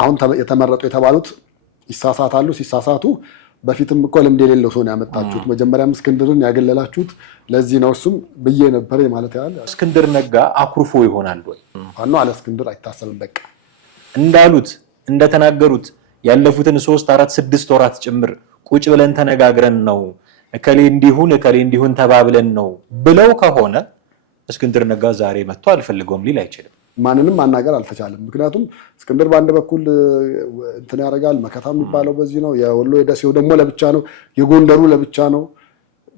አሁን የተመረጡ የተባሉት ይሳሳታሉ። ሲሳሳቱ በፊትም እኮ ልምድ የሌለው ሰው ነው ያመጣችሁት። መጀመሪያም እስክንድርን ያገለላችሁት ለዚህ ነው። እሱም ብዬ ነበር ማለት ያህል እስክንድር ነጋ አኩርፎ ይሆናል ወይ? ዋናው አለ እስክንድር አይታሰብም። በቃ እንዳሉት እንደተናገሩት ያለፉትን 3 4 6 ወራት ጭምር ቁጭ ብለን ተነጋግረን ነው እከሌ እንዲሁን ተባብለን ነው ብለው ከሆነ እስክንድር ነጋ ዛሬ መጥቶ አልፈልገውም ሊል አይችልም። ማንንም ማናገር አልተቻለም። ምክንያቱም እስክንድር በአንድ በኩል እንትን ያደርጋል። መከታ የሚባለው በዚህ ነው። የወሎ የደሴው ደግሞ ለብቻ ነው። የጎንደሩ ለብቻ ነው።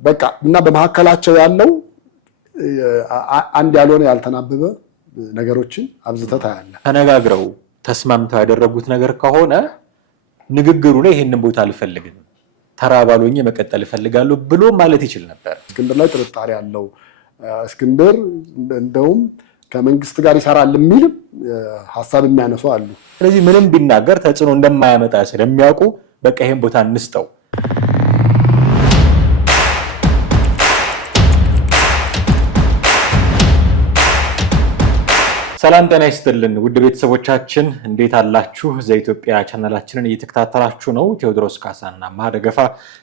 በቃ እና በመካከላቸው ያለው አንድ ያልሆነ ያልተናበበ ነገሮችን አብዝተታ ያለ ተነጋግረው ተስማምተው ያደረጉት ነገር ከሆነ ንግግሩ ላይ ይሄንን ቦታ አልፈልግም ተራባሎኝ መቀጠል እፈልጋለሁ ብሎ ማለት ይችል ነበር። እስክንድር ላይ ጥርጣሬ ያለው እስክንድር እንደውም ከመንግስት ጋር ይሰራል የሚል ሐሳብ የሚያነሱ አሉ። ስለዚህ ምንም ቢናገር ተጽዕኖ እንደማያመጣ ስለሚያውቁ በቃ ይሄን ቦታ እንስጠው። ሰላም ጤና ይስጥልን ውድ ቤተሰቦቻችን እንዴት አላችሁ? ዘኢትዮጵያ ቻናላችንን እየተከታተላችሁ ነው። ቴዎድሮስ ካሳና ማደገፋ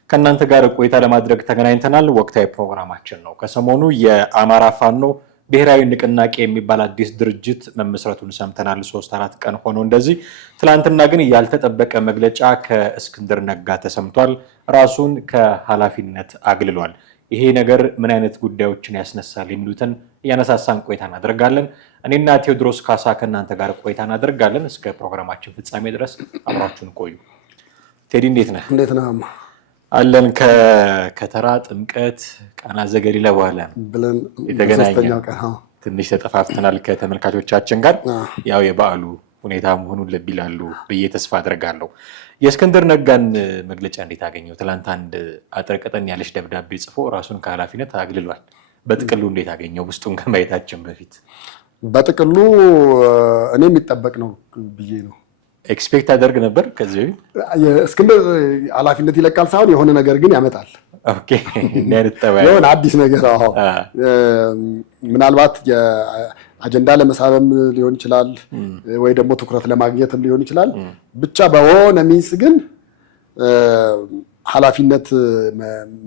ከእናንተ ጋር ቆይታ ለማድረግ ተገናኝተናል። ወቅታዊ ፕሮግራማችን ነው። ከሰሞኑ የአማራ ፋኖ ብሔራዊ ንቅናቄ የሚባል አዲስ ድርጅት መመስረቱን ሰምተናል። 3-4 ቀን ሆኖ እንደዚህ። ትላንትና ግን ያልተጠበቀ መግለጫ ከእስክንድር ነጋ ተሰምቷል። ራሱን ከኃላፊነት አግልሏል። ይሄ ነገር ምን አይነት ጉዳዮችን ያስነሳል የሚሉትን እያነሳሳን ቆይታ እናደርጋለን። እኔና ቴዎድሮስ ካሳ ከእናንተ ጋር ቆይታ እናደርጋለን። እስከ ፕሮግራማችን ፍጻሜ ድረስ አብራችሁን ቆዩ። ቴዲ እንዴት ነህ? እንዴት ነህ? አለን። ከተራ ጥምቀት ቃና ዘገሊላ በኋላ ብለን የተገናኘን ትንሽ ተጠፋፍተናል ከተመልካቾቻችን ጋር። ያው የበዓሉ ሁኔታ መሆኑን ልብ ይላሉ ብዬ ተስፋ አድርጋለሁ። የእስክንድር ነጋን መግለጫ እንዴት አገኘው? ትላንት አንድ አጠርቀጠን ያለች ደብዳቤ ጽፎ ራሱን ከኃላፊነት አግልሏል። በጥቅሉ እንዴት አገኘው? ውስጡን ከማየታችን በፊት በጥቅሉ እኔ የሚጠበቅ ነው ብዬ ነው ኤክስፔክት አደርግ ነበር። ከዚህ እስክንድር ኃላፊነት ይለቃል ሳይሆን የሆነ ነገር ግን ያመጣል። ኦኬ የሆነ አዲስ ነገር ምናልባት አጀንዳ ለመሳበም ሊሆን ይችላል ወይ ደግሞ ትኩረት ለማግኘትም ሊሆን ይችላል። ብቻ በሆነ ሚንስ ግን ኃላፊነት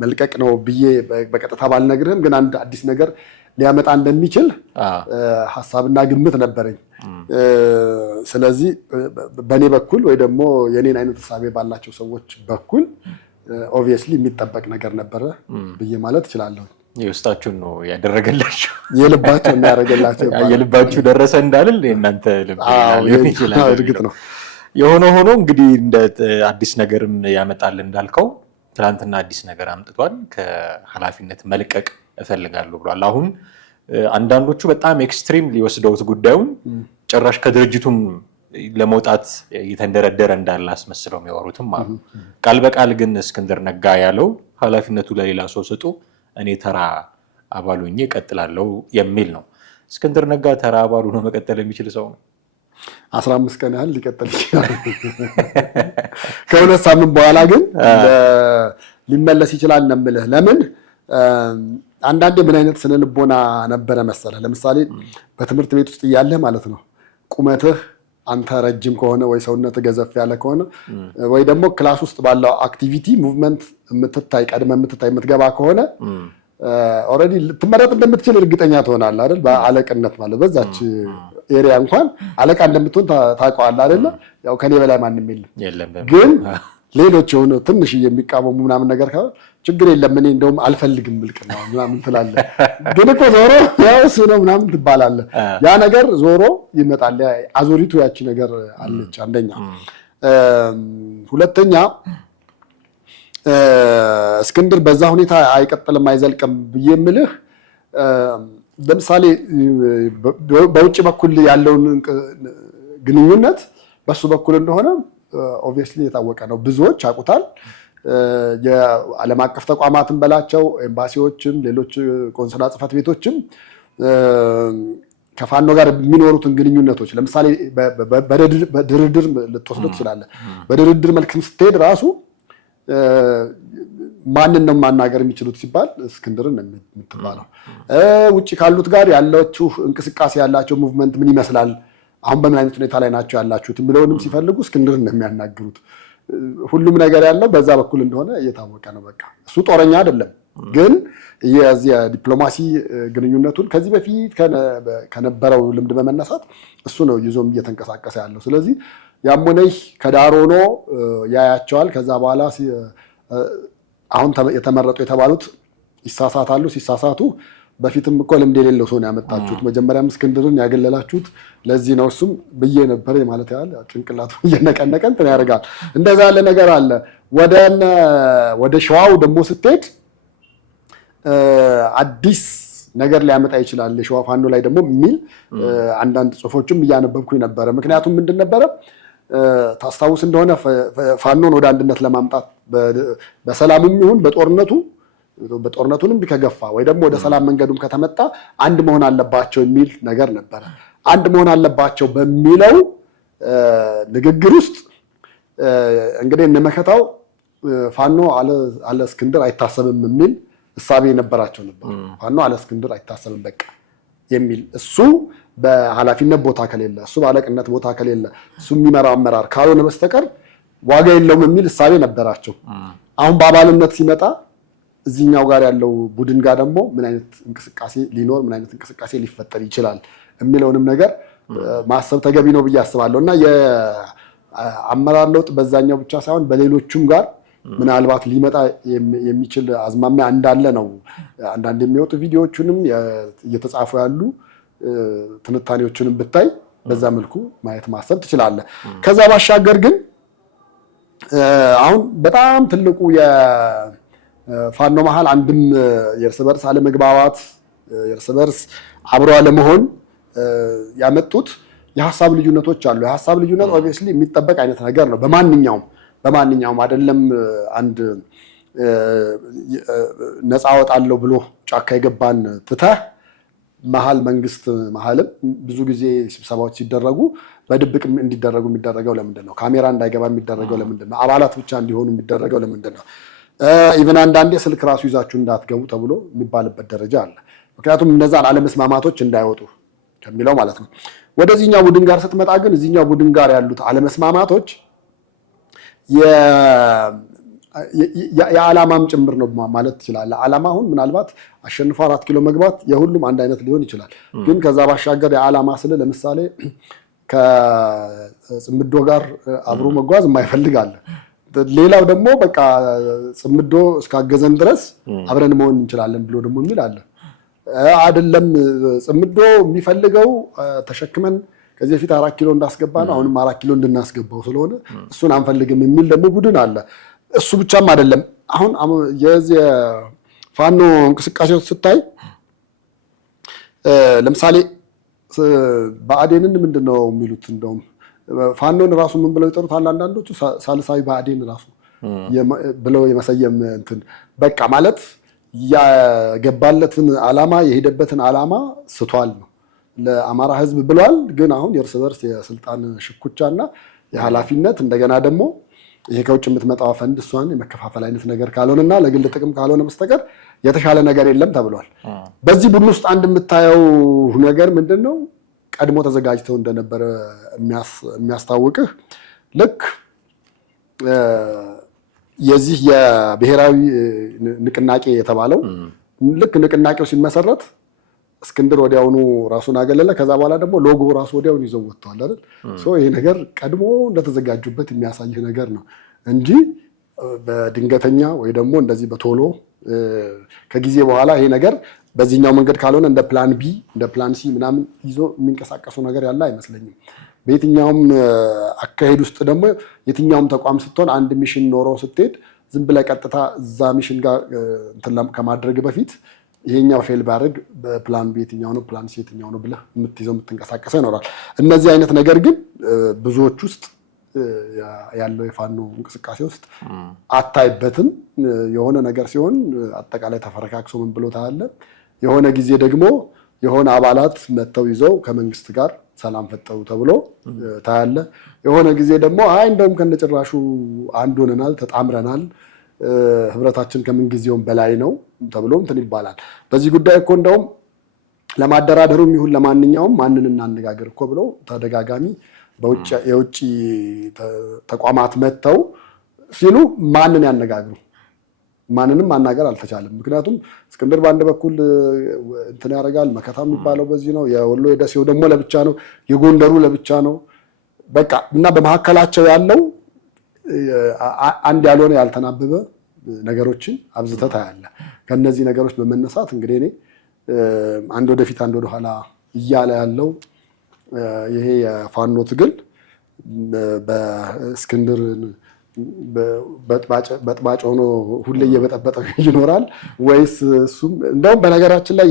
መልቀቅ ነው ብዬ በቀጥታ ባልነግርህም ግን አንድ አዲስ ነገር ሊያመጣ እንደሚችል ሐሳብና ግምት ነበረኝ። ስለዚህ በኔ በኩል ወይ ደግሞ የኔን አይነት ሐሳብ ባላቸው ሰዎች በኩል ኦብቪየስሊ የሚጠበቅ ነገር ነበረ ብዬ ማለት እችላለሁ። የውስጣችሁን ነው ያደረገላችሁ፣ የልባችሁን ነው ያደረገላችሁ። የልባችሁ ደረሰ እንዳልል የእናንተ ልብ ይችላል። እርግጥ ነው። የሆነ ሆኖ እንግዲህ እንደ አዲስ ነገርም ያመጣል እንዳልከው ትናንትና አዲስ ነገር አምጥቷል። ከኃላፊነት መልቀቅ እፈልጋለሁ ብሏል። አሁን አንዳንዶቹ በጣም ኤክስትሪም ሊወስደውት ጉዳዩን ጭራሽ ከድርጅቱም ለመውጣት እየተንደረደረ እንዳለ አስመስለው የሚያወሩትም አሉ። ቃል በቃል ግን እስክንድር ነጋ ያለው ኃላፊነቱ ለሌላ ሰው ስጡ፣ እኔ ተራ አባሉኝ እቀጥላለሁ የሚል ነው። እስክንድር ነጋ ተራ አባሉ ነው መቀጠል የሚችል ሰው ነው። 15 ቀን ያህል ሊቀጥል ይችላል። ከሁለት ሳምንት በኋላ ግን ሊመለስ ይችላል ነው የምልህ። ለምን አንዳንዴ ምን አይነት ስነ ልቦና ነበረ መሰለህ? ለምሳሌ በትምህርት ቤት ውስጥ እያለህ ማለት ነው ቁመትህ አንተ ረጅም ከሆነ ወይ ሰውነት ገዘፍ ያለ ከሆነ ወይ ደግሞ ክላስ ውስጥ ባለው አክቲቪቲ ሙቭመንት ቀድመ የምትታይ የምትገባ ከሆነ ኦልሬዲ ልትመረጥ እንደምትችል እርግጠኛ ትሆናለህ አይደል? በአለቅነት ማለት በዛች ኤሪያ እንኳን አለቃ እንደምትሆን ታውቀዋለህ አይደል? ያው ከኔ በላይ ማንም የለም። ግን ሌሎች የሆነ ትንሽ የሚቃወሙ ምናምን ነገር ካለ ችግር የለም እኔ እንደውም አልፈልግም ምልቅ ነው ምናምን ትላለህ። ግን እኮ ዞሮ ያው እሱ ነው ምናምን ትባላለህ። ያ ነገር ዞሮ ይመጣል። አዞሪቱ ያቺ ነገር አለች። አንደኛ። ሁለተኛ እስክንድር በዛ ሁኔታ አይቀጥልም አይዘልቅም ብዬ የምልህ ለምሳሌ በውጭ በኩል ያለውን ግንኙነት በሱ በኩል እንደሆነ ኦብቪየስሊ የታወቀ ነው። ብዙዎች ያውቁታል። የዓለም አቀፍ ተቋማትን በላቸው ኤምባሲዎችም ሌሎች ቆንስላ ጽሕፈት ቤቶችም ከፋኖ ጋር የሚኖሩትን ግንኙነቶች ለምሳሌ በድርድር ልትወስዶ ትችላለህ። በድርድር መልክም ስትሄድ ራሱ ማንን ነው ማናገር የሚችሉት ሲባል እስክንድርን ነው የምትባለው። ውጭ ካሉት ጋር ያላችሁ እንቅስቃሴ ያላቸው ሙቭመንት ምን ይመስላል አሁን በምን አይነት ሁኔታ ላይ ናቸው ያላችሁት የሚለውንም ሲፈልጉ እስክንድርን ነው የሚያናግሩት። ሁሉም ነገር ያለው በዛ በኩል እንደሆነ እየታወቀ ነው። በቃ እሱ ጦረኛ አይደለም፣ ግን የዲፕሎማሲ ግንኙነቱን ከዚህ በፊት ከነበረው ልምድ በመነሳት እሱ ነው ይዞም እየተንቀሳቀሰ ያለው። ስለዚህ ያም ሆነ ይህ ከዳር ሆኖ ያያቸዋል። ከዛ በኋላ አሁን የተመረጡ የተባሉት ይሳሳታሉ። ሲሳሳቱ በፊትም እኮ ልምድ የሌለው ሰው ነው ያመጣችሁት፣ መጀመሪያም እስክንድርን ያገለላችሁት ለዚህ ነው እሱም ብዬ ነበር ማለት ያህል ጭንቅላቱ እየነቀነቀ እንትን ያደርጋል። እንደዛ ያለ ነገር አለ። ወደ ሸዋው ደግሞ ስትሄድ አዲስ ነገር ሊያመጣ ይችላል የሸዋ ፋኖ ላይ ደግሞ የሚል አንዳንድ ጽሁፎችም እያነበብኩኝ ነበረ። ምክንያቱም ምንድን ነበረ ታስታውስ እንደሆነ ፋኖን ወደ አንድነት ለማምጣት በሰላሙም ይሁን በጦርነቱንም ከገፋ ወይ ደግሞ ወደ ሰላም መንገዱም ከተመጣ አንድ መሆን አለባቸው የሚል ነገር ነበረ። አንድ መሆን አለባቸው በሚለው ንግግር ውስጥ እንግዲህ እነመከታው ፋኖ አለ እስክንድር አይታሰብም የሚል እሳቤ ነበራቸው ነበር። ፋኖ አለ እስክንድር አይታሰብም በቃ የሚል እሱ በኃላፊነት ቦታ ከሌለ፣ እሱ በአለቅነት ቦታ ከሌለ፣ እሱ የሚመራው አመራር ካልሆነ በስተቀር ዋጋ የለውም የሚል እሳቤ ነበራቸው። አሁን በአባልነት ሲመጣ እዚህኛው ጋር ያለው ቡድን ጋር ደግሞ ምን አይነት እንቅስቃሴ ሊኖር ምን አይነት እንቅስቃሴ ሊፈጠር ይችላል የሚለውንም ነገር ማሰብ ተገቢ ነው ብዬ አስባለሁ። እና የአመራር ለውጥ በዛኛው ብቻ ሳይሆን በሌሎቹም ጋር ምናልባት ሊመጣ የሚችል አዝማሚያ እንዳለ ነው። አንዳንድ የሚወጡ ቪዲዮዎቹንም እየተጻፉ ያሉ ትንታኔዎችንም ብታይ በዛ መልኩ ማየት ማሰብ ትችላለህ። ከዛ ባሻገር ግን አሁን በጣም ትልቁ የፋኖ መሀል አንድም የእርስ በርስ አለመግባባት የእርስ በርስ አብሮ አለመሆን ያመጡት የሀሳብ ልዩነቶች አሉ። የሀሳብ ልዩነት ኦብቪየስሊ የሚጠበቅ አይነት ነገር ነው። በማንኛውም አይደለም አንድ ነፃ ወጣለሁ ብሎ ጫካ የገባን ትተህ መሀል መንግስት መሀልም ብዙ ጊዜ ስብሰባዎች ሲደረጉ በድብቅ እንዲደረጉ የሚደረገው ለምንድን ነው? ካሜራ እንዳይገባ የሚደረገው ለምንድን ነው? አባላት ብቻ እንዲሆኑ የሚደረገው ለምንድን ነው? ኢቨን አንዳንዴ ስልክ ራሱ ይዛችሁ እንዳትገቡ ተብሎ የሚባልበት ደረጃ አለ። ምክንያቱም እነዛን አለመስማማቶች እንዳይወጡ ከሚለው ማለት ነው። ወደዚህኛው ቡድን ጋር ስትመጣ ግን እዚህኛው ቡድን ጋር ያሉት አለመስማማቶች የዓላማም ጭምር ነው ማለት ትችላለህ። ዓላማ አሁን ምናልባት አሸንፎ 4 ኪሎ መግባት የሁሉም አንድ አይነት ሊሆን ይችላል። ግን ከዛ ባሻገር የዓላማ ስለ ለምሳሌ ከጽምዶ ጋር አብሮ መጓዝ የማይፈልግ አለ። ሌላው ደግሞ በቃ ጽምዶ እስካገዘን ድረስ አብረን መሆን እንችላለን ብሎ ደግሞ የሚል አለ። አይደለም ጽምዶ የሚፈልገው ተሸክመን ከዚህ በፊት 4 ኪሎ እንዳስገባ ነው፣ አሁንም 4 ኪሎ እንድናስገባው ስለሆነ እሱን አንፈልግም የሚል ደግሞ ቡድን አለ። እሱ ብቻም አይደለም። አሁን የዚህ ፋኖ እንቅስቃሴዎች ስታይ ለምሳሌ ብአዴንን ምንድነው የሚሉት? እንደውም ፋኖን ራሱ ምን ብለው ይጠሩታል አንዳንዶቹ? ሳልሳዊ ብአዴን ራሱ ብለው የመሰየም እንትን በቃ ማለት ያገባለትን ዓላማ የሄደበትን ዓላማ ስቷል ነው ለአማራ ሕዝብ ብሏል። ግን አሁን የእርስ በርስ የስልጣን ሽኩቻና የኃላፊነት እንደገና ደግሞ ይሄ ከውጭ የምትመጣው ፈንድ እሷን የመከፋፈል አይነት ነገር ካልሆነና ለግል ጥቅም ካልሆነ በስተቀር የተሻለ ነገር የለም ተብሏል። በዚህ ቡድን ውስጥ አንድ የምታየው ነገር ምንድነው? ቀድሞ ተዘጋጅተው እንደነበረ የሚያስታውቅህ ልክ የዚህ የብሔራዊ ንቅናቄ የተባለው ልክ ንቅናቄው ሲመሰረት እስክንድር ወዲያውኑ ራሱን አገለለ። ከዛ በኋላ ደግሞ ሎጎ ራሱ ወዲያውኑ ይዘው ወጥተዋል አይደል? ይሄ ነገር ቀድሞ እንደተዘጋጁበት የሚያሳይ ነገር ነው እንጂ በድንገተኛ ወይ ደግሞ እንደዚህ በቶሎ ከጊዜ በኋላ ይሄ ነገር በዚህኛው መንገድ ካልሆነ እንደ ፕላን ቢ እንደ ፕላን ሲ ምናምን ይዞ የሚንቀሳቀሱ ነገር ያለ አይመስለኝም። በየትኛውም አካሄድ ውስጥ ደግሞ የትኛውም ተቋም ስትሆን አንድ ሚሽን ኖሮ ስትሄድ ዝም ብለህ ቀጥታ እዛ ሚሽን ጋር ከማድረግ በፊት ይሄኛው ፌል ቢያደርግ በፕላን ቢ የትኛው ነው ፕላን ሲ የትኛው ነው ብለህ የምትይዘው የምትንቀሳቀሰው ይኖራል። እነዚህ አይነት ነገር ግን ብዙዎች ውስጥ ያለው የፋኖ እንቅስቃሴ ውስጥ አታይበትም። የሆነ ነገር ሲሆን አጠቃላይ ተፈረካክሶ ምን ብሎ ታያለህ። የሆነ ጊዜ ደግሞ የሆነ አባላት መጥተው ይዘው ከመንግስት ጋር ሰላም ፈጠሩ ተብሎ ታያለህ። የሆነ ጊዜ ደግሞ አይ እንደውም ከነጭራሹ አንድ ሆነናል፣ ተጣምረናል፣ ህብረታችን ከምን ጊዜውም በላይ ነው ተብሎ እንትን ይባላል። በዚህ ጉዳይ እኮ እንደውም ለማደራደሩም ይሁን ለማንኛውም ማንን እናነጋገር እኮ ብለው ተደጋጋሚ የውጭ ተቋማት መጥተው ሲሉ ማንን ያነጋግሩ? ማንንም ማናገር አልተቻለም። ምክንያቱም እስክንድር በአንድ በኩል እንትን ያደርጋል፣ መከታ የሚባለው በዚህ ነው፣ የወሎ የደሴው ደግሞ ለብቻ ነው፣ የጎንደሩ ለብቻ ነው። በቃ እና በመካከላቸው ያለው አንድ ያልሆነ ያልተናበበ ነገሮችን አብዝተታ ያለ ከነዚህ ነገሮች በመነሳት እንግዲህ እኔ አንድ ወደፊት አንድ ወደኋላ እያለ ያለው ይሄ የፋኖ ትግል በእስክንድር በጥባጭ ሆኖ ሁሌ እየበጠበጠ ይኖራል ወይስ እሱም እንደውም በነገራችን ላይ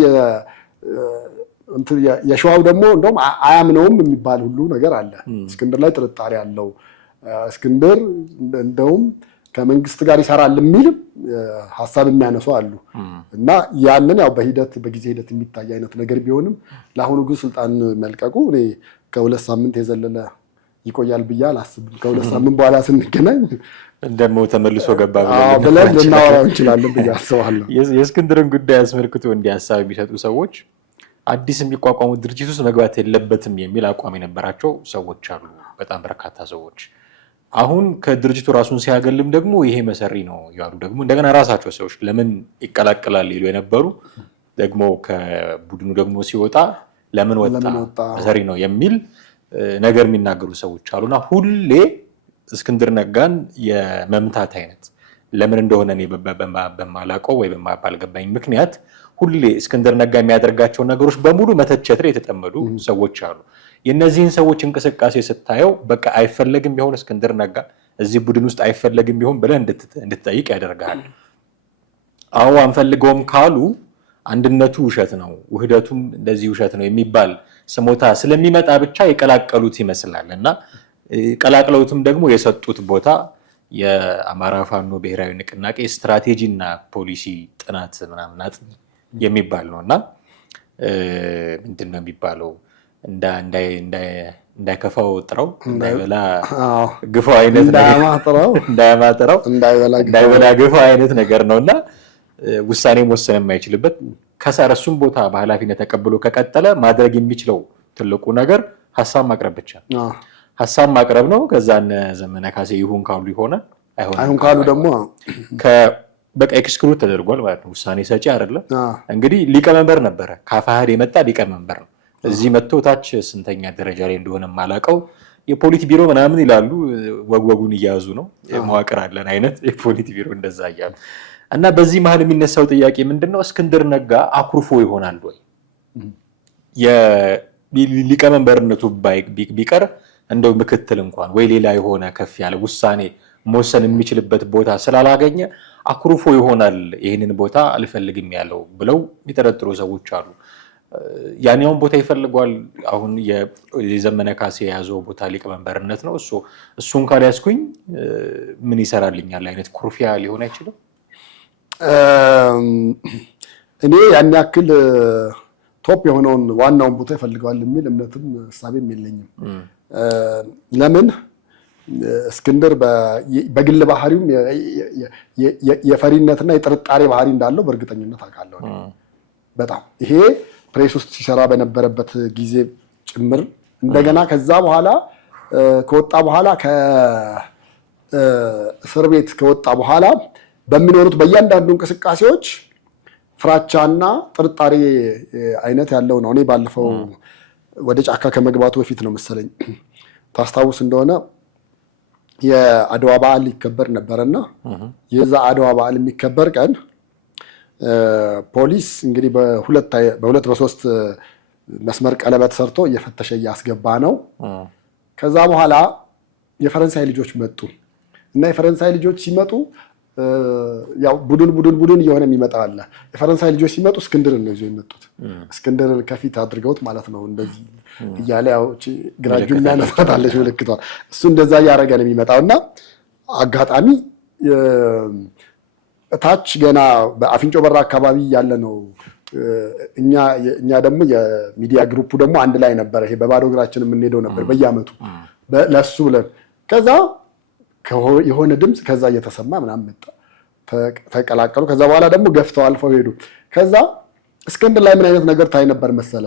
የሸዋው ደግሞ እንደውም አያምነውም የሚባል ሁሉ ነገር አለ። እስክንድር ላይ ጥርጣሬ አለው። እስክንድር እንደውም ከመንግስት ጋር ይሰራል የሚል ሀሳብ የሚያነሱ አሉ። እና ያንን ያው በጊዜ ሂደት የሚታይ አይነት ነገር ቢሆንም ለአሁኑ ግን ስልጣን መልቀቁ እኔ ከ2 ሳምንት የዘለለ ይቆያል ብዬ አላስብም። ከ2 ሳምንት በኋላ ስንገናኝ እንደሞ ተመልሶ ገባ ብለን ልናወራው እንችላለን ብዬ አስባለሁ። የእስክንድርን ጉዳይ አስመልክቶ እንዲህ ሀሳብ የሚሰጡ ሰዎች አዲስ የሚቋቋሙት ድርጅት ውስጥ መግባት የለበትም የሚል አቋም የነበራቸው ሰዎች አሉ፣ በጣም በርካታ ሰዎች። አሁን ከድርጅቱ ራሱን ሲያገልም ደግሞ ይሄ መሰሪ ነው ያሉ ደግሞ እንደገና ራሳቸው ሰዎች ለምን ይቀላቀላል ይሉ የነበሩ ደግሞ ከቡድኑ ደግሞ ሲወጣ ለምን ወጣ መሰሪ ነው የሚል ነገር የሚናገሩ ሰዎች አሉና ሁሌ እስክንድር ነጋን የመምታት አይነት ለምን እንደሆነ እኔ በማላውቀው ወይ ባልገባኝ ምክንያት ሁሌ እስክንድር ነጋ የሚያደርጋቸው ነገሮች በሙሉ መተቸት ላይ የተጠመዱ ሰዎች አሉ። የእነዚህን ሰዎች እንቅስቃሴ ስታየው በቃ አይፈለግም ቢሆን እስክንድር ነጋ እዚህ ቡድን ውስጥ አይፈለግም ቢሆን ብለህ እንድትጠይቅ ያደርጋል። አዎ አንፈልገውም ካሉ አንድነቱ ውሸት ነው፣ ውህደቱም እንደዚህ ውሸት ነው የሚባል ስሞታ ስለሚመጣ ብቻ የቀላቀሉት ይመስላል። እና ቀላቅለውትም ደግሞ የሰጡት ቦታ የአማራ ፋኖ ብሔራዊ ንቅናቄ ስትራቴጂና ፖሊሲ ጥናት ምናምን የሚባል ነው። እና ምንድን ነው የሚባለው እንዳይከፋው ጥረው እንዳይበላ ግፋው አይነት እንዳይበላ ግፋው አይነት ነገር ነው። እና ውሳኔ መወሰን የማይችልበት ከሰረሱም ቦታ በኃላፊነት ተቀብሎ ከቀጠለ ማድረግ የሚችለው ትልቁ ነገር ሀሳብ ማቅረብ ብቻ ሀሳብ ማቅረብ ነው። ከዛን ዘመነ ካሴ ይሁን ካሉ ይሆናል፣ አይሆን ካሉ ደግሞ በቃ ኤክስክሉድ ተደርጓል ማለት ነው። ውሳኔ ሰጪ አይደለም። እንግዲህ ሊቀመንበር ነበረ፣ ከአፋሕድ የመጣ ሊቀመንበር ነው። እዚህ መጥቶ ታች ስንተኛ ደረጃ ላይ እንደሆነ የማላውቀው የፖሊት ቢሮ ምናምን ይላሉ። ወግወጉን እያያዙ ነው መዋቅር አለን አይነት የፖሊት ቢሮ እንደዛ እያሉ እና በዚህ መሀል የሚነሳው ጥያቄ ምንድነው? እስክንድር ነጋ አኩርፎ ይሆናል ወይ? የሊቀመንበርነቱ ቢቀር እንደው ምክትል እንኳን ወይ ሌላ የሆነ ከፍ ያለ ውሳኔ መወሰን የሚችልበት ቦታ ስላላገኘ አኩርፎ ይሆናል ይህንን ቦታ አልፈልግም ያለው ብለው የሚጠረጥሩ ሰዎች አሉ። ያኛውን ቦታ ይፈልጓል። አሁን የዘመነ ካሴ የያዘው ቦታ ሊቀመንበርነት ነው። እሱን ካልያዝኩኝ ምን ይሰራልኛል አይነት ኩርፊያ ሊሆን አይችልም። እኔ ያን ያክል ቶፕ የሆነውን ዋናውን ቦታ ይፈልገዋል የሚል እምነትም እሳቤም የለኝም። ለምን እስክንድር በግል ባህሪውም የፈሪነትና የጥርጣሬ ባህሪ እንዳለው በእርግጠኝነት አውቃለሁ። በጣም ይሄ ፕሬስ ውስጥ ሲሰራ በነበረበት ጊዜ ጭምር እንደገና ከዛ በኋላ ከወጣ በኋላ ከእስር ቤት ከወጣ በኋላ በሚኖሩት በእያንዳንዱ እንቅስቃሴዎች ፍራቻና ጥርጣሬ አይነት ያለው ነው። እኔ ባለፈው ወደ ጫካ ከመግባቱ በፊት ነው መሰለኝ ታስታውስ እንደሆነ የአድዋ በዓል ይከበር ነበርና የዛ አድዋ በዓል የሚከበር ቀን ፖሊስ እንግዲህ በሁለት በሶስት መስመር ቀለበት ሰርቶ እየፈተሸ እያስገባ ነው። ከዛ በኋላ የፈረንሳይ ልጆች መጡ እና የፈረንሳይ ልጆች ሲመጡ ያው ቡድን እየሆነ የሚመጣ አለ። የፈረንሳይ ልጆች ሲመጡ እስክንድርን ነው ይዘው የመጡት። እስክንድርን ከፊት አድርገውት ማለት ነው እንደዚህ እያለ ያው ግራጁ የሚያነሳታለች ምልክቷ እሱ እንደዛ እያደረገ ነው የሚመጣው እና አጋጣሚ ታች ገና በአፍንጮ በራ አካባቢ ያለ ነው። እኛ ደግሞ የሚዲያ ግሩፑ ደግሞ አንድ ላይ ነበር። ይሄ በባዶ እግራችን የምንሄደው ነበር በየአመቱ ለሱ ብለን ከዛ የሆነ ድምፅ ከዛ እየተሰማ ምናምን መጣ፣ ተቀላቀሉ። ከዛ በኋላ ደግሞ ገፍተው አልፈው ሄዱ። ከዛ እስክንድር ላይ ምን አይነት ነገር ታይ ነበር መሰለ?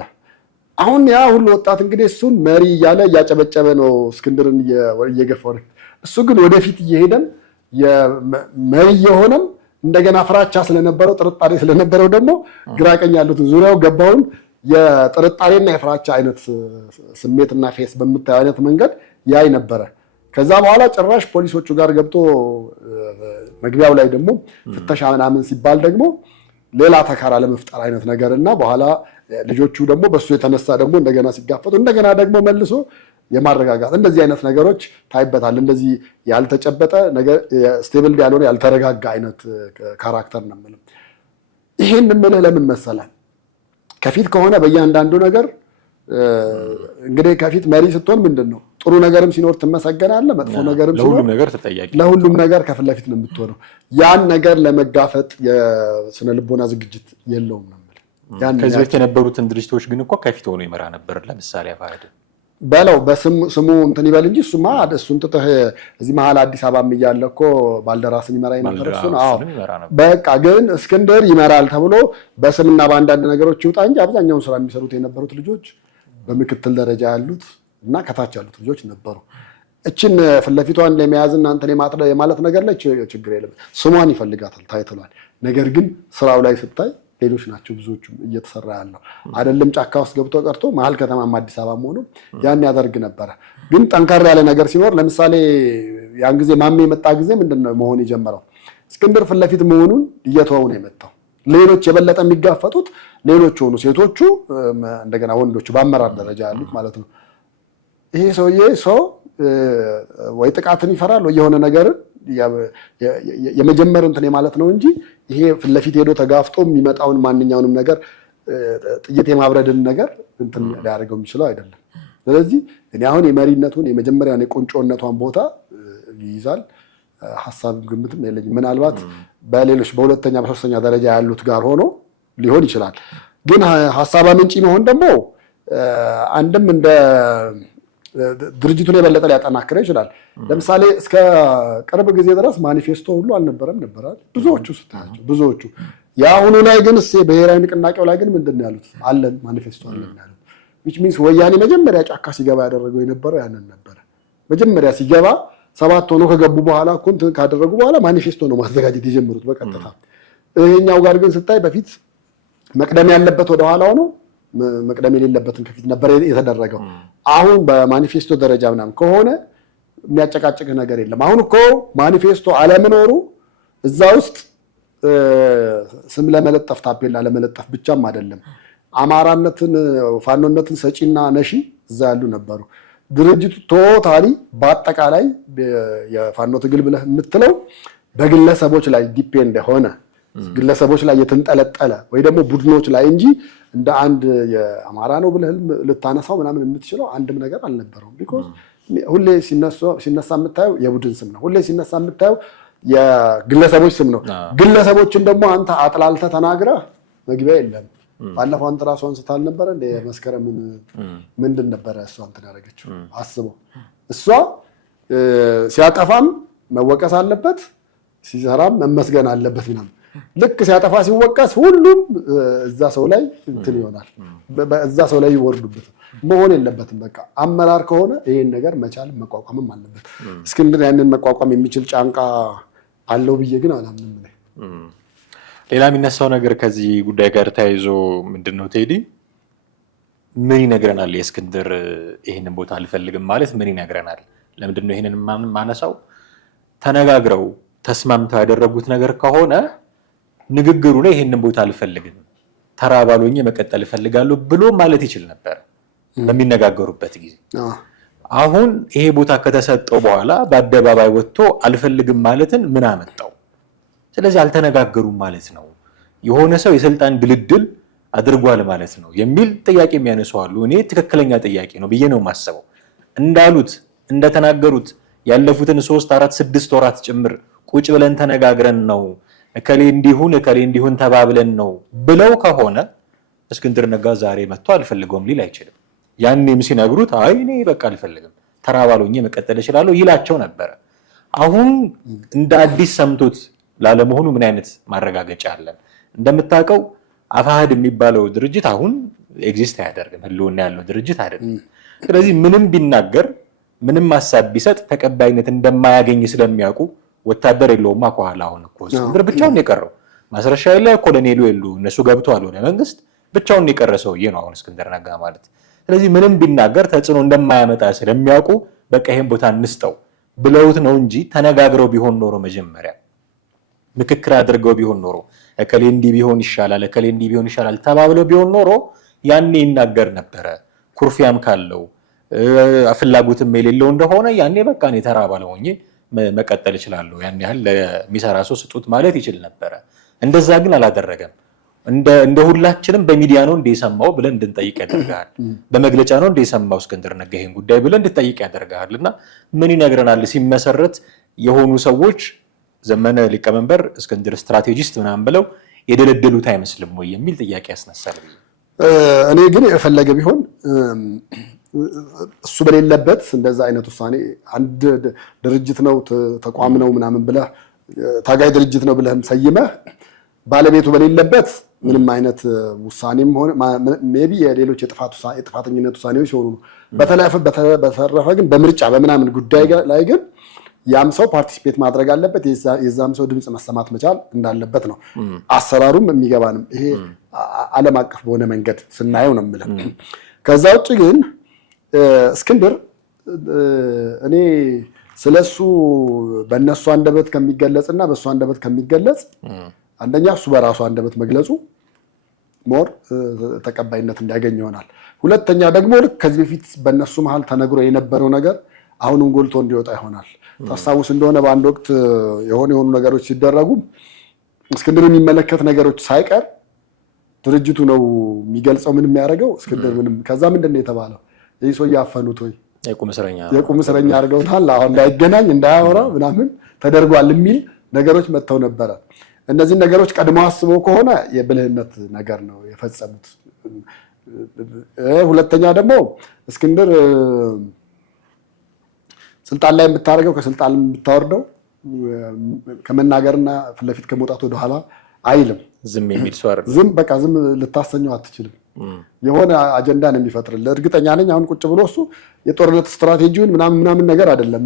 አሁን ያ ሁሉ ወጣት እንግዲህ እሱን መሪ እያለ እያጨበጨበ ነው እስክንድርን እየገፋው። እሱ ግን ወደፊት እየሄደም መሪ የሆነም እንደገና ፍራቻ ስለነበረው ጥርጣሬ ስለነበረው ደግሞ ግራቀኝ ያሉትን ዙሪያው ገባውን የጥርጣሬና የፍራቻ አይነት ስሜትና ፌስ በምታየው አይነት መንገድ ያይ ነበረ። ከዛ በኋላ ጭራሽ ፖሊሶቹ ጋር ገብቶ መግቢያው ላይ ደግሞ ፍተሻ ምናምን ሲባል ደግሞ ሌላ ተካራ ለመፍጠር አይነት ነገር እና በኋላ ልጆቹ ደግሞ በሱ የተነሳ ደግሞ እንደገና ሲጋፈጡ እንደገና ደግሞ መልሶ የማረጋጋት እንደዚህ አይነት ነገሮች ታይበታል። እንደዚህ ያልተጨበጠ ነገር ስቴብል ያልሆነ ያልተረጋጋ አይነት ካራክተር ነው የምልህ። ይሄን የምልህ ለምን መሰለህ? ከፊት ከሆነ በእያንዳንዱ ነገር እንግዲህ ከፊት መሪ ስትሆን ምንድን ነው ጥሩ ነገርም ሲኖር ትመሰገናለህ፣ መጥፎ ነገርም ሲኖር ለሁሉም ነገር ተጠያቂ፣ ለሁሉም ነገር ከፊት ለፊት ነው የምትሆነው። ያን ነገር ለመጋፈጥ የስነ ልቦና ዝግጅት የለውም ነው የምልህ። ከዚህ በፊት የነበሩትን ድርጅቶች ግን እኮ ከፊት ሆኖ ይመራ ነበር። ለምሳሌ አፋሕድ በለው በስሙ እንትን ይበል እንጂ እሱማ እሱን ትተህ እዚህ መሀል አዲስ አበባም እያለ እኮ ባልደራስን ይመራ ነበር። እሱን በቃ ግን እስክንድር ይመራል ተብሎ በስምና በአንዳንድ ነገሮች ይውጣ እንጂ አብዛኛውን ስራ የሚሰሩት የነበሩት ልጆች በምክትል ደረጃ ያሉት እና ከታች ያሉት ልጆች ነበሩ። እችን ፊት ለፊቷን ለመያዝና እንትን የማለት ነገር ላይ ችግር የለም። ስሟን ይፈልጋታል ታይትሏል። ነገር ግን ስራው ላይ ስታይ ሌሎች ናቸው ብዙዎቹ እየተሰራ ያለው አይደለም። ጫካ ውስጥ ገብቶ ቀርቶ መሀል ከተማም አዲስ አበባ መሆኑ ያን ያደርግ ነበረ። ግን ጠንከር ያለ ነገር ሲኖር ለምሳሌ ያን ጊዜ ማሜ የመጣ ጊዜ ምንድነው መሆን የጀመረው? እስክንድር ፊት ለፊት መሆኑን እየተወው ነው የመጣው። ሌሎች የበለጠ የሚጋፈጡት ሌሎች ሆኑ፣ ሴቶቹ እንደገና ወንዶቹ በአመራር ደረጃ ያሉት ማለት ነው። ይሄ ሰውዬ ሰው ወይ ጥቃትን ይፈራል ወይ የሆነ ነገርን የመጀመር እንትን ማለት ነው እንጂ ይሄ ፊት ለፊት ሄዶ ተጋፍጦ የሚመጣውን ማንኛውንም ነገር ጥይት የማብረድን ነገር እንትን ሊያደርገው የሚችለው አይደለም። ስለዚህ እኔ አሁን የመሪነቱን የመጀመሪያን የቁንጮነቷን ቦታ ይይዛል ሐሳብ ግምትም የለኝም። ምናልባት በሌሎች በሁለተኛ በሶስተኛ ደረጃ ያሉት ጋር ሆኖ ሊሆን ይችላል። ግን ሐሳብ አመንጪ መሆን ደግሞ አንድም እንደ ድርጅቱን የበለጠ ሊያጠናክረው ይችላል። ለምሳሌ እስከ ቅርብ ጊዜ ድረስ ማኒፌስቶ ሁሉ አልነበረም ነበራል ብዙዎቹ ስታያቸው ብዙዎቹ። የአሁኑ ላይ ግን ብሔራዊ ንቅናቄው ላይ ግን ምንድን ነው ያሉት? አለን ማኒፌስቶ አለን ያሉት። which means ወያኔ መጀመሪያ ጫካ ሲገባ ያደረገው የነበረው ያንን ነበረ። መጀመሪያ ሲገባ 7 ሆኖ ከገቡ በኋላ እኮ እንትን ካደረጉ በኋላ ማኒፌስቶ ነው ማዘጋጀት የጀመሩት በቀጥታ። ይሄኛው ጋር ግን ስታይ በፊት መቅደም ያለበት ወደ ኋላ ሆኖ መቅደም የሌለበትን ከፊት ነበር የተደረገው። አሁን በማኒፌስቶ ደረጃ ምናምን ከሆነ የሚያጨቃጭቅ ነገር የለም። አሁን እኮ ማኒፌስቶ አለመኖሩ እዛ ውስጥ ስም ለመለጠፍ ታፔላ ለመለጠፍ ብቻም አይደለም። አማራነትን ፋኖነትን ሰጪና ነሺ እዛ ያሉ ነበሩ። ድርጅቱ ቶታሊ በአጠቃላይ የፋኖ ትግል ብለህ የምትለው በግለሰቦች ላይ ዲፔንድ ሆነ ግለሰቦች ላይ የተንጠለጠለ ወይ ደግሞ ቡድኖች ላይ እንጂ እንደ አንድ የአማራ ነው ብለህ ልታነሳው ምናምን የምትችለው አንድም ነገር አልነበረውም። ቢኮዝ ሁሌ ሲነሳ የምታየው የቡድን ስም ነው። ሁሌ ሲነሳ የምታየው የግለሰቦች ስም ነው። ግለሰቦችን ደግሞ አንተ አጥላልተህ ተናግረህ መግቢያ የለም። ባለፈው አንተ ራሱ አንስታል ነበር እንደ መስከረምን ምንድን ነበረ እሷ እንትን ያደረገችው አስበው። እሷ ሲያጠፋም መወቀስ አለበት፣ ሲሰራም መመስገን አለበት ምናምን። ልክ ሲያጠፋ ሲወቀስ ሁሉም እዛ ሰው ላይ እንትን ይሆናል፣ እዛ ሰው ላይ ይወርዱበት። መሆን የለበትም። በቃ አመራር ከሆነ ይሄን ነገር መቻልም መቋቋምም አለበት። እስክንድር ያንን መቋቋም የሚችል ጫንቃ አለው ብዬ ግን አላምንም። ሌላ የሚነሳው ነገር ከዚህ ጉዳይ ጋር ተያይዞ ምንድነው ቴዲ ምን ይነግረናል? የእስክንድር ይሄንን ቦታ አልፈልግም ማለት ምን ይነግረናል? ለምንድነው ይሄንን ማነሳው? ተነጋግረው ተስማምተው ያደረጉት ነገር ከሆነ ንግግሩ ላይ ይሄንን ቦታ አልፈልግም ተራባሎኝ መቀጠል እፈልጋለሁ ብሎ ማለት ይችል ነበር በሚነጋገሩበት ጊዜ። አሁን ይሄ ቦታ ከተሰጠው በኋላ በአደባባይ ወጥቶ አልፈልግም ማለትን ምን አመጣው? ስለዚህ አልተነጋገሩም ማለት ነው። የሆነ ሰው የስልጣን ድልድል አድርጓል ማለት ነው የሚል ጥያቄ የሚያነሱ አሉ። እኔ ትክክለኛ ጥያቄ ነው ብዬ ነው የማስበው። እንዳሉት እንደተናገሩት ያለፉትን 3 4 6 ወራት ጭምር ቁጭ ብለን ተነጋግረን ነው እከሌ እንዲሁን ተባብለን ነው ብለው ከሆነ እስክንድር ነጋ ዛሬ መጥቶ አልፈልገውም ሊል አይችልም። ያኔም ሲነግሩት አይ እኔ በቃ አልፈልግም ተራባሎኝ መቀጠል እችላለሁ ይላቸው ነበር። አሁን እንደ አዲስ ሰምቶት ላለመሆኑ ምን አይነት ማረጋገጫ አለን? እንደምታውቀው አፋሕድ የሚባለው ድርጅት አሁን ኤግዚስት አያደርግም፣ ህልውና ያለው ድርጅት አይደለም። ስለዚህ ምንም ቢናገር ምንም ሀሳብ ቢሰጥ ተቀባይነት እንደማያገኝ ስለሚያውቁ ወታደር የለውማ ከኋላ። አሁን እኮ እስክንድር ብቻውን የቀረው ማስረሻ የለ ኮሎኔሉ የሉ እነሱ ገብተዋል ወደ መንግስት ብቻውን የቀረ ሰውዬ ነው አሁን እስክንድር ነጋ ማለት። ስለዚህ ምንም ቢናገር ተጽዕኖ እንደማያመጣ ስለሚያውቁ በቃ ይሄን ቦታ እንስጠው ብለውት ነው እንጂ ተነጋግረው ቢሆን ኖሮ መጀመሪያ ምክክር አድርገው ቢሆን ኖሮ እከሌ እንዲህ ቢሆን ይሻላል እከሌ እንዲህ ቢሆን ይሻላል ተባብለው ቢሆን ኖሮ ያኔ ይናገር ነበረ። ኩርፊያም ካለው ፍላጎትም የሌለው እንደሆነ ያኔ በቃ እኔ ተራ ባለው ሆኜ መቀጠል እችላለሁ ያን ያህል ለሚሰራ ሰው ስጡት ማለት ይችል ነበረ። እንደዛ ግን አላደረገም። እንደ ሁላችንም በሚዲያ ነው እንደሰማው ብለን እንድንጠይቅ ያደርጋል። በመግለጫ ነው እንደሰማው እስክንድር ነጋ ይሄን ጉዳይ ብለን እንድንጠይቅ ያደርጋልና ምን ይነግረናል? ሲመሰረት የሆኑ ሰዎች ዘመነ ሊቀመንበር እስክንድር ስትራቴጂስት ምናምን ብለው የደለደሉት አይመስልም ወይ የሚል ጥያቄ ያስነሳል። እኔ ግን የፈለገ ቢሆን እሱ በሌለበት እንደዛ አይነት ውሳኔ አንድ ድርጅት ነው ተቋም ነው ምናምን ብለህ ታጋይ ድርጅት ነው ብለህም ሰይመህ ባለቤቱ በሌለበት ምንም አይነት ውሳኔም ሆነ ሜቢ የሌሎች የጥፋተኝነት ውሳኔዎች ሲሆኑ ነው። በተረፈ ግን በምርጫ በምናምን ጉዳይ ላይ ግን ያም ሰው ፓርቲሲፔት ማድረግ አለበት። የዛም ሰው ድምፅ መሰማት መቻል እንዳለበት ነው አሰራሩም የሚገባንም። ይሄ ዓለም አቀፍ በሆነ መንገድ ስናየው ነው የምልህ። ከዛ ውጭ ግን እስክንድር እኔ ስለሱ በእነሱ አንደበት ከሚገለጽና በእሱ አንደበት ከሚገለጽ አንደኛ እሱ በራሱ አንደበት መግለጹ ሞር ተቀባይነት እንዲያገኝ ይሆናል። ሁለተኛ ደግሞ ልክ ከዚህ በፊት በእነሱ መሀል ተነግሮ የነበረው ነገር አሁንም ጎልቶ እንዲወጣ ይሆናል። ታስታውስ እንደሆነ በአንድ ወቅት የሆኑ ነገሮች ሲደረጉ እስክንድር የሚመለከት ነገሮች ሳይቀር ድርጅቱ ነው የሚገልጸው ምን የሚያደርገው እስክንድር ምንም። ከዛ ምንድን ነው የተባለው? ይህ ሰው ያፈኑት ወይ የቁም እስረኛ አድርገውታል፣ አሁን እንዳይገናኝ እንዳያወራ ምናምን ተደርጓል የሚል ነገሮች መጥተው ነበረ። እነዚህ ነገሮች ቀድሞ አስበው ከሆነ የብልህነት ነገር ነው የፈጸሙት። ሁለተኛ ደግሞ እስክንድር ስልጣን ላይ የምታደርገው ከስልጣን የምታወርደው ከመናገርና ፊት ለፊት ከመውጣት ወደኋላ አይልም። ዝም የሚል ሰው አይደለም። ዝም ልታሰኘው አትችልም። የሆነ አጀንዳ ነው የሚፈጥርልህ። እርግጠኛ ነኝ አሁን ቁጭ ብሎ እሱ የጦርነት ስትራቴጂውን ምናምን ነገር አይደለም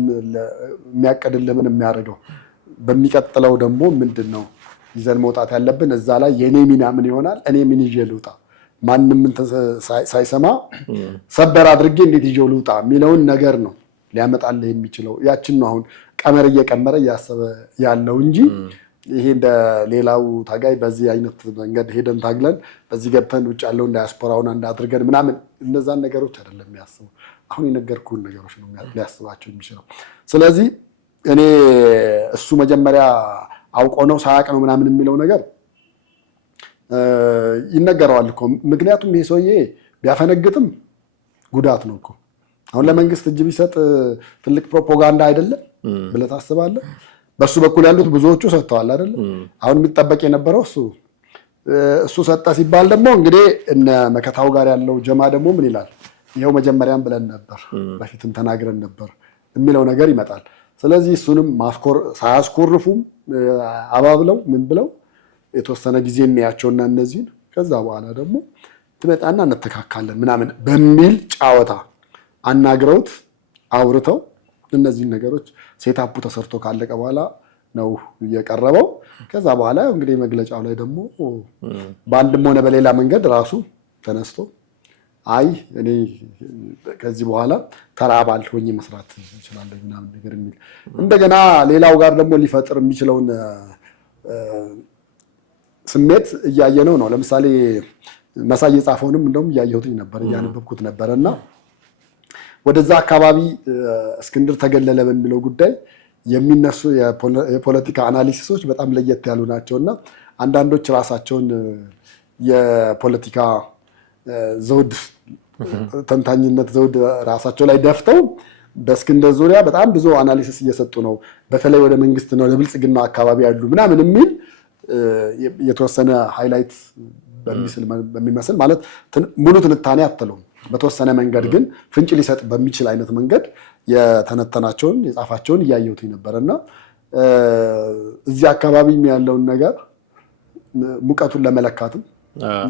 የሚያቀድልህ ምን የሚያደርገው። በሚቀጥለው ደግሞ ምንድን ነው ይዘን መውጣት ያለብን፣ እዛ ላይ የኔ ሚና ምን ይሆናል፣ እኔ ምን ይዤ ልውጣ፣ ማንም ሳይሰማ ሰበር አድርጌ እንዴት ይዤው ልውጣ የሚለውን ነገር ነው ሊያመጣልህ የሚችለው። ያችን ነው አሁን ቀመር እየቀመረ እያሰበ ያለው እንጂ ይሄ እንደ ሌላው ታጋይ በዚህ አይነት መንገድ ሄደን ታግለን በዚህ ገብተን ውጭ ያለውን ዳያስፖራውን እንዳድርገን ምናምን እነዛን ነገሮች አይደለም የሚያስበው። አሁን የነገርኩህን ነገሮች ነው ሊያስባቸው የሚችለው። ስለዚህ እኔ እሱ መጀመሪያ አውቆ ነው ሳያቅ ነው ምናምን የሚለው ነገር ይነገረዋል እኮ። ምክንያቱም ይሄ ሰውዬ ቢያፈነግጥም ጉዳት ነው እኮ። አሁን ለመንግስት እጅ ቢሰጥ ትልቅ ፕሮፓጋንዳ አይደለም ብለህ ታስባለህ? በሱ በኩል ያሉት ብዙዎቹ ሰጥተዋል አይደለም? አሁን የሚጠበቅ የነበረው እሱ ሰጠ ሲባል ደግሞ እንግዲህ እነ መከታው ጋር ያለው ጀማ ደግሞ ምን ይላል? ይኸው መጀመሪያም ብለን ነበር በፊትም ተናግረን ነበር የሚለው ነገር ይመጣል። ስለዚህ እሱንም ሳያስኮርፉም አባብለው ምን ብለው የተወሰነ ጊዜ እናያቸውና እነዚህን ከዛ በኋላ ደግሞ ትመጣና እንተካካለን ምናምን በሚል ጫወታ አናግረውት አውርተው እነዚህን ነገሮች ሴታፑ ተሰርቶ ካለቀ በኋላ ነው እየቀረበው። ከዛ በኋላ እንግዲህ መግለጫው ላይ ደግሞ በአንድም ሆነ በሌላ መንገድ ራሱ ተነስቶ አይ እኔ ከዚህ በኋላ ተራ አባል ሆኜ መስራት እችላለሁ ምናምን ነገር የሚል እንደገና ሌላው ጋር ደግሞ ሊፈጥር የሚችለውን ስሜት እያየነው ነው። ለምሳሌ መሳይ የጻፈውንም እንደውም እያየሁትኝ ነበር እያነበብኩት ነበረ እና ወደዛ አካባቢ እስክንድር ተገለለ በሚለው ጉዳይ የሚነሱ የፖለቲካ አናሊሲሶች በጣም ለየት ያሉ ናቸውና አንዳንዶች ራሳቸውን የፖለቲካ ዘውድ ተንታኝነት ዘውድ ራሳቸው ላይ ደፍተው በእስክንድር ዙሪያ በጣም ብዙ አናሊሲስ እየሰጡ ነው። በተለይ ወደ መንግስት ነው ለብልጽግና አካባቢ ያሉ ምናምን የሚል የተወሰነ ሃይላይት በሚመስል ማለት ሙሉ ትንታኔ አትለውም። በተወሰነ መንገድ ግን ፍንጭ ሊሰጥ በሚችል አይነት መንገድ የተነተናቸውን የጻፋቸውን እያየሁት ነበርና እዚህ አካባቢ ያለውን ነገር ሙቀቱን ለመለካትም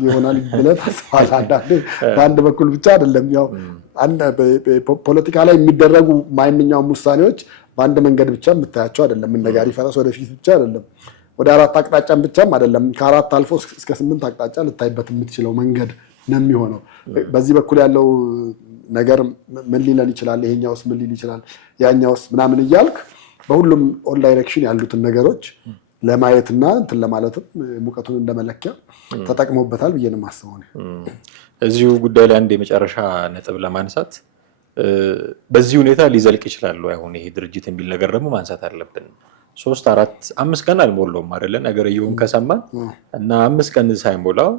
ይሆናል ብለህ ታስባለህ። አንዳንዴ በአንድ በኩል ብቻ አይደለም። ያው ፖለቲካ ላይ የሚደረጉ ማንኛውም ውሳኔዎች በአንድ መንገድ ብቻ የምታያቸው አይደለም። ነጋሪ ፈረስ ወደፊት ብቻ አይደለም፣ ወደ 4 አቅጣጫም ብቻም አይደለም። ከ4 አልፎ እስከ 8 አቅጣጫ ልታይበት የምትችለው መንገድ ነው የሚሆነው። በዚህ በኩል ያለው ነገር ምን ሊለን ይችላል፣ ይሄኛውስ ምን ሊል ይችላል፣ ያኛውስ ምናምን እያልክ በሁሉም ኦል ዳይሬክሽን ያሉትን ነገሮች ለማየትና እንትን ለማለትም ሙቀቱን እንደመለኪያ ተጠቅሞበታል ብዬ ነው የማስበው። እዚሁ ጉዳይ ላይ አንድ የመጨረሻ ነጥብ ለማንሳት በዚህ ሁኔታ ሊዘልቅ ይችላል አሁን ይሄ ድርጅት የሚል ነገር ደግሞ ማንሳት አለብን። 3 4 5 ቀን አልሞላውም አይደለ ነገርየውን ከሰማን እና 5 ቀን ሳይሞላው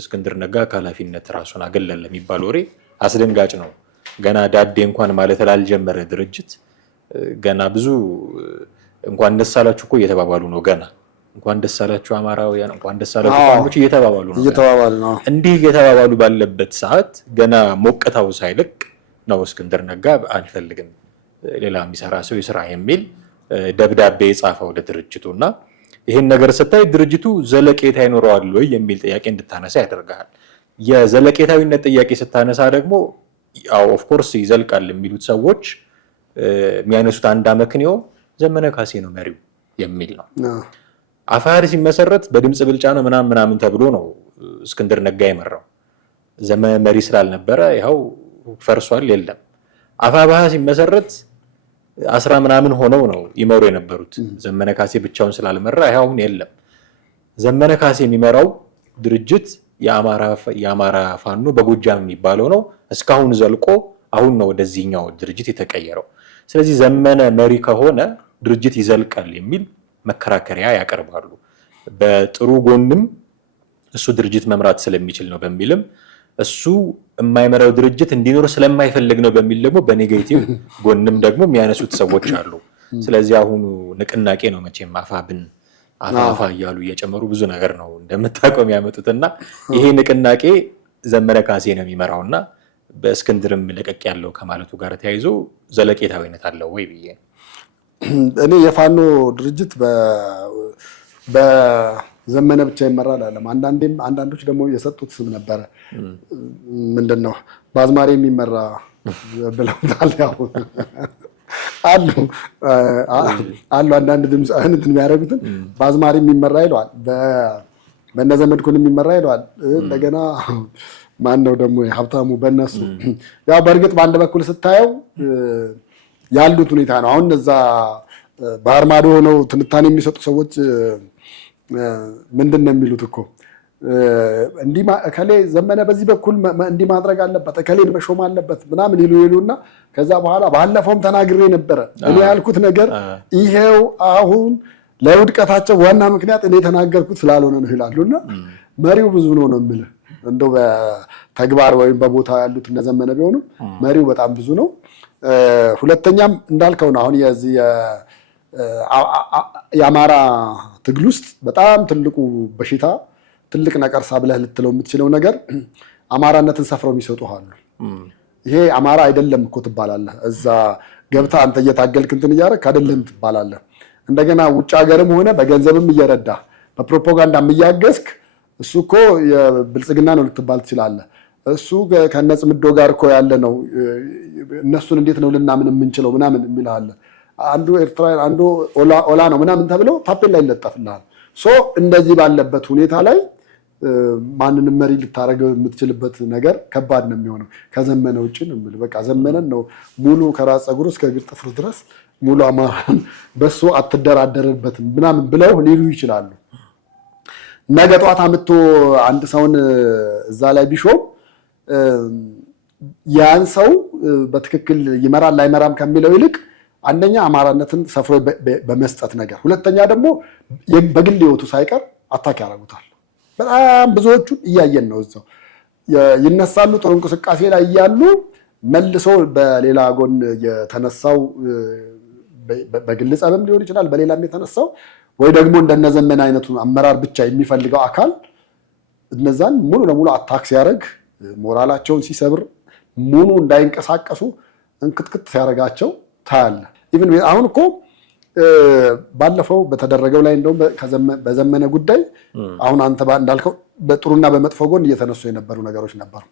እስክንድር ነጋ ከኃላፊነት ራሱን አገለለ የሚባል ወሬ አስደንጋጭ ነው። ገና ዳዴ እንኳን ማለት ላልጀመረ ድርጅት ገና ብዙ እንኳን ደስ አላችሁ እኮ እየተባባሉ ነው። ገና እንኳን ደስ አላችሁ አማራውያን፣ እንኳን ደስ አላችሁ ፋኖች እየተባባሉ ነው። እንዲህ እየተባባሉ ባለበት ሰዓት ገና ሞቅታው ሳይልቅ ነው እስክንድር ነጋ አንፈልግም ሌላ የሚሰራ ሰው ይስራ የሚል ደብዳቤ የጻፈው ለድርጅቱ እና ይህን ነገር ስታይ ድርጅቱ ዘለቄታ ይኖረዋል ወይ የሚል ጥያቄ እንድታነሳ ያደርጋል። የዘለቄታዊነት ጥያቄ ስታነሳ ደግሞ ኦፍ ኮርስ ይዘልቃል የሚሉት ሰዎች የሚያነሱት አንድ አመክንዮ ዘመነ ካሴ ነው መሪው የሚል ነው። አፋሕድ ሲመሰረት በድምፅ ብልጫ ነው ምናምን ተብሎ ነው እስክንድር ነጋ የመራው። ዘመነ መሪ ስላልነበረ ይኸው ፈርሷል። የለም አፋሕድ ሲመሰረት 10 ምናምን ሆነው ነው ይመሩ የነበሩት። ዘመነ ካሴ ብቻውን ስላልመራ ይኸው አሁን የለም። ዘመነ ካሴ የሚመራው ድርጅት የአማራ ፋኖ በጎጃም የሚባለው ነው። እስካሁን ዘልቆ አሁን ነው ወደዚህኛው ድርጅት የተቀየረው። ስለዚህ ዘመነ መሪ ከሆነ ድርጅት ይዘልቃል የሚል መከራከሪያ ያቀርባሉ። በጥሩ ጎንም እሱ ድርጅት መምራት ስለሚችል ነው በሚልም እሱ የማይመራው ድርጅት እንዲኖር ስለማይፈልግ ነው በሚል ደግሞ በኔጌቲቭ ጎንም ደግሞ የሚያነሱት ሰዎች አሉ። ስለዚህ አሁኑ ንቅናቄ ነው መቼም አፋ እያሉ እየጨመሩ ብዙ ነገር ነው እንደምታውቀው የሚያመጡትና ይሄ ንቅናቄ ዘመነ ካሴ ነው የሚመራውና በእስክንድርም ለቀቅ ያለው ከማለቱ ጋር ተያይዞ ዘለቄታዊነት አለው ወይ ብዬ እኔ የፋኖ ድርጅት በዘመነ ብቻ ይመራል አለም። አንዳንዶች ደግሞ የሰጡት ስም ነበረ። ምንድነው በአዝማሪ የሚመራ ብለውታል። ያው አሉ አንዳንድ ድምፅ እንትን የሚያደርጉትን በአዝማሪ የሚመራ ይለዋል፣ በእነ ዘመድኩን የሚመራ ይለዋል። እንደገና ማን ነው ደግሞ ሀብታሙ በእነሱ ያው በእርግጥ በአንድ በኩል ስታየው ያሉት ሁኔታ ነው። አሁን እዛ ባህር ማዶ ሆነው ትንታኔ የሚሰጡ ሰዎች ምንድን ነው የሚሉት እኮ እንዲህ እከሌ ዘመነ በዚህ በኩል እንዲህ ማድረግ አለበት፣ እከሌን መሾም አለበት ምናምን ይሉና ከዛ በኋላ ባለፈውም ተናግሬ ነበረ እኔ ያልኩት ነገር ይሄው አሁን ለውድቀታቸው ዋና ምክንያት እኔ የተናገርኩት ስላልሆነ ነው ይላሉና መሪው ብዙ ነው የምልህ። እንደው በተግባር ወይም በቦታ ያሉት እነ ዘመነ ቢሆኑም መሪው በጣም ብዙ ነው። ሁለተኛም እንዳልከው ነው አሁን የዚህ የአማራ ትግል ውስጥ በጣም ትልቁ በሽታ ትልቅ ነቀርሳ ብለህ ልትለው የምትችለው ነገር አማራነትን ሰፍረው የሚሰጡህ አሉ። ይሄ አማራ አይደለም እኮ ትባላለህ። እዛ ገብታ አንተ እየታገልክ እንትን እያደረክ አይደለም ትባላለህ። እንደገና ውጭ ሀገርም ሆነ በገንዘብም እየረዳ በፕሮፓጋንዳም እያገዝክ እሱ እኮ የብልጽግና ነው ልትባል ትችላለህ። እሱ ከነጽምዶ ጋር እኮ ያለ ነው፣ እነሱን እንዴት ነው ልናምን የምንችለው ምናምን የሚልሃል። አንዱ ኤርትራ አንዱ ኦላ ነው ምናምን ተብለው ታፔላ ይለጠፍልሃል። እንደዚህ ባለበት ሁኔታ ላይ ማንንም መሪ ልታደርገው የምትችልበት ነገር ከባድ ነው የሚሆነው። ከዘመነ ውጭ ነው የምልህ። በቃ ዘመነን ነው ሙሉ ከራስ ፀጉሩ እስከ እግር ጥፍሩ ድረስ ሙሉ አማራን በሱ አትደራደርበትም ምናምን ብለው ሊሉ ይችላሉ። ነገ ጧት አምጥቶ አንድ ሰውን እዛ ላይ ቢሾም ያን ሰው በትክክል ይመራል ላይመራም ከሚለው ይልቅ አንደኛ አማራነትን ሰፍሮ በመስጠት ነገር፣ ሁለተኛ ደግሞ በግል ህይወቱ ሳይቀር አታክ ያደርጉታል። በጣም ብዙዎቹን እያየን ነው። እዛው ይነሳሉ፣ ጥሩ እንቅስቃሴ ላይ እያሉ መልሶ በሌላ ጎን የተነሳው በግል ጸብም ሊሆን ይችላል፣ በሌላም የተነሳው ወይ ደግሞ እንደነዘመን አይነቱ አመራር ብቻ የሚፈልገው አካል እነዛን ሙሉ ለሙሉ አታክ ሲያደርግ ሞራላቸውን ሲሰብር ሙሉ እንዳይንቀሳቀሱ እንክትክት ሲያደርጋቸው ታያለ። ኢቭን አሁን እኮ ባለፈው በተደረገው ላይ እንደውም በዘመነ ጉዳይ አሁን አንተ እንዳልከው በጥሩና በመጥፎ ጎን እየተነሱ የነበሩ ነገሮች ነበሩ።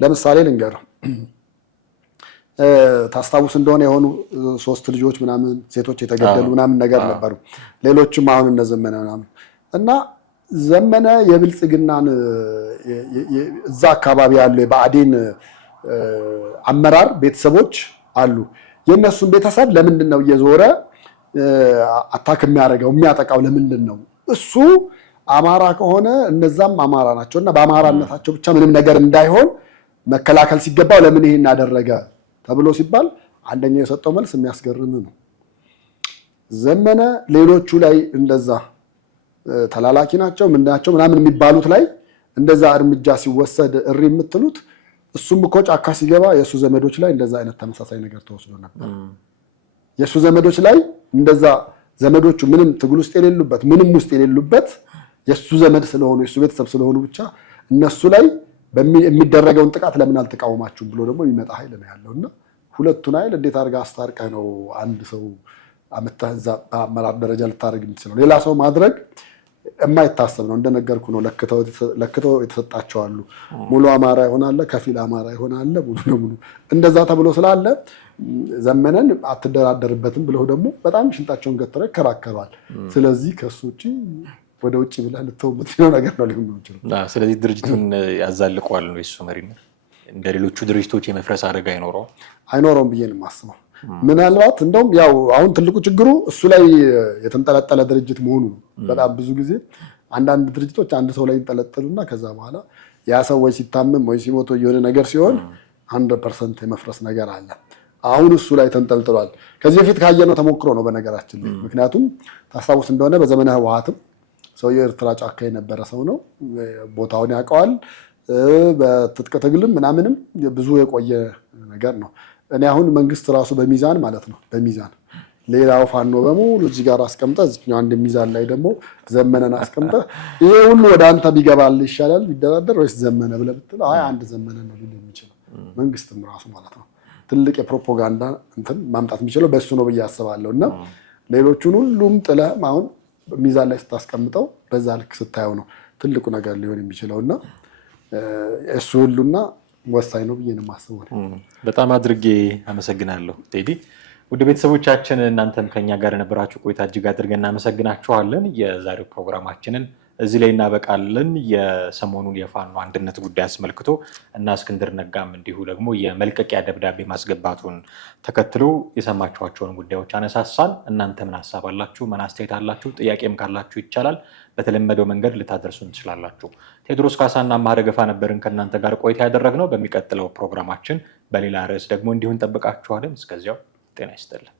ለምሳሌ ልንገርህ፣ ታስታውስ እንደሆነ የሆኑ 3 ልጆች ምናምን ሴቶች የተገደሉ ምናምን ነገር ነበሩ። ሌሎችም አሁን እነ ዘመነ ምናምን እና ዘመነ የብልጽግናን እዛ አካባቢ ያሉ የብአዴን አመራር ቤተሰቦች አሉ። የእነሱን ቤተሰብ ለምንድን ነው እየዞረ አታክ የሚያደርገው የሚያጠቃው? ለምንድን ነው? እሱ አማራ ከሆነ እነዛም አማራ ናቸው እና በአማራነታቸው ብቻ ምንም ነገር እንዳይሆን መከላከል ሲገባው ለምን ይሄን አደረገ ተብሎ ሲባል አንደኛው የሰጠው መልስ የሚያስገርም ነው። ዘመነ ሌሎቹ ላይ እንደዛ ተላላኪ ናቸው ምንድናቸው ምናምን የሚባሉት ላይ እንደዛ እርምጃ ሲወሰድ እሪ የምትሉት እሱም እኮ ጫካ ሲገባ የእሱ ዘመዶች ላይ እንደዛ አይነት ተመሳሳይ ነገር ተወስዶ ነበር። የእሱ ዘመዶች ላይ እንደዛ ዘመዶቹ ምንም ትግል ውስጥ የሌሉበት ምንም ውስጥ የሌሉበት የእሱ ዘመድ ስለሆኑ የእሱ ቤተሰብ ስለሆኑ ብቻ እነሱ ላይ የሚደረገውን ጥቃት ለምን አልተቃወማችሁም ብሎ ደግሞ የሚመጣ ኃይል ነው ያለው እና ሁለቱን ኃይል እንዴት አድርጋ አስታርቀህ ነው አንድ ሰው አመጣህ እዛ በአመራር ደረጃ ልታደርግ የምትችለው? ሌላ ሰው ማድረግ የማይታሰብ ነው። እንደነገርኩ ነው። ለክተው የተሰጣቸው አሉ። ሙሉ አማራ ይሆናል፣ ከፊል አማራ ይሆናል፣ ሙሉ ለሙሉ እንደዛ ተብሎ ስላለ ዘመነን አትደራደርበትም ብለው ደግሞ በጣም ሽንጣቸውን ገትረው ይከራከራል። ስለዚህ ከሱ ውጪ ወደ ውጪ ብለህ ልተው የምትለው ነገር ነው ሊሆን የሚችለው። ስለዚህ ድርጅቱን ያዛልቀዋል ነው የሱ መሪነት። እንደ ሌሎቹ ድርጅቶች የመፍረስ አደጋ አይኖረውም ብዬ ነው የማስበው። ምናልባት እንደውም ያው አሁን ትልቁ ችግሩ እሱ ላይ የተንጠለጠለ ድርጅት መሆኑ ነው። በጣም ብዙ ጊዜ አንዳንድ ድርጅቶች አንድ ሰው ላይ ይንጠለጠሉና ከዛ በኋላ ያ ሰው ወይ ሲታመም ወይ ሲሞት የሆነ ነገር ሲሆን 100% የመፍረስ ነገር አለ። አሁን እሱ ላይ ተንጠልጥሏል። ከዚህ በፊት ካየነው ተሞክሮ ነው በነገራችን ላይ። ምክንያቱም ታስታውስ እንደሆነ በዘመነ ህወሓትም ሰው የኤርትራ ጫካ የነበረ ሰው ነው። ቦታውን ያውቀዋል። በትጥቅ ትግልም ምናምንም ብዙ የቆየ ነገር ነው። እኔ አሁን መንግስት ራሱ በሚዛን ማለት ነው በሚዛን ሌላው ፋኖ በሙሉ እዚህ ጋር አስቀምጠ እዚህኛው አንድ ሚዛን ላይ ደግሞ ዘመነን አስቀምጠ ይሄ ሁሉ ወደ አንተ ቢገባል ይሻላል ቢደራደር ወይስ ዘመነ ብለህ ብትለው አይ አንድ ዘመነ ነው ሊል የሚችለው መንግስትም ራሱ ማለት ነው። ትልቅ የፕሮፓጋንዳ እንትን ማምጣት የሚችለው በእሱ ነው ብዬ አስባለሁ። እና ሌሎቹን ሁሉም ጥለህ አሁን ሚዛን ላይ ስታስቀምጠው በዛ ልክ ስታየው ነው ትልቁ ነገር ሊሆን የሚችለውና እሱ ሁሉና ወሳኝ ነው ብዬ ነው የማስበው። በጣም አድርጌ አመሰግናለሁ ቴዲ። ውድ ቤተሰቦቻችን እናንተም ከኛ ጋር የነበራችሁ ቆይታ እጅግ አድርገን እናመሰግናችኋለን። የዛሬው ፕሮግራማችንን እዚህ ላይ እናበቃለን። የሰሞኑን የፋኖ አንድነት ጉዳይ አስመልክቶ እና እስክንድር ነጋም እንዲሁ ደግሞ የመልቀቂያ ደብዳቤ ማስገባቱን ተከትሎ የሰማችኋቸውን ጉዳዮች አነሳሳን። እናንተ ምን ሀሳብ አላችሁ? ምን አስተያየት አላችሁ? ጥያቄም ካላችሁ ይቻላል በተለመደው መንገድ ልታደርሱን ትችላላችሁ። ቴዎድሮስ ካሳና አማረ ገፋ ነበርን ከእናንተ ጋር ቆይታ ያደረግነው። በሚቀጥለው ፕሮግራማችን በሌላ ርዕስ ደግሞ እንዲሁ እንጠብቃችኋለን። እስከዚያው ጤና ይስጥልን።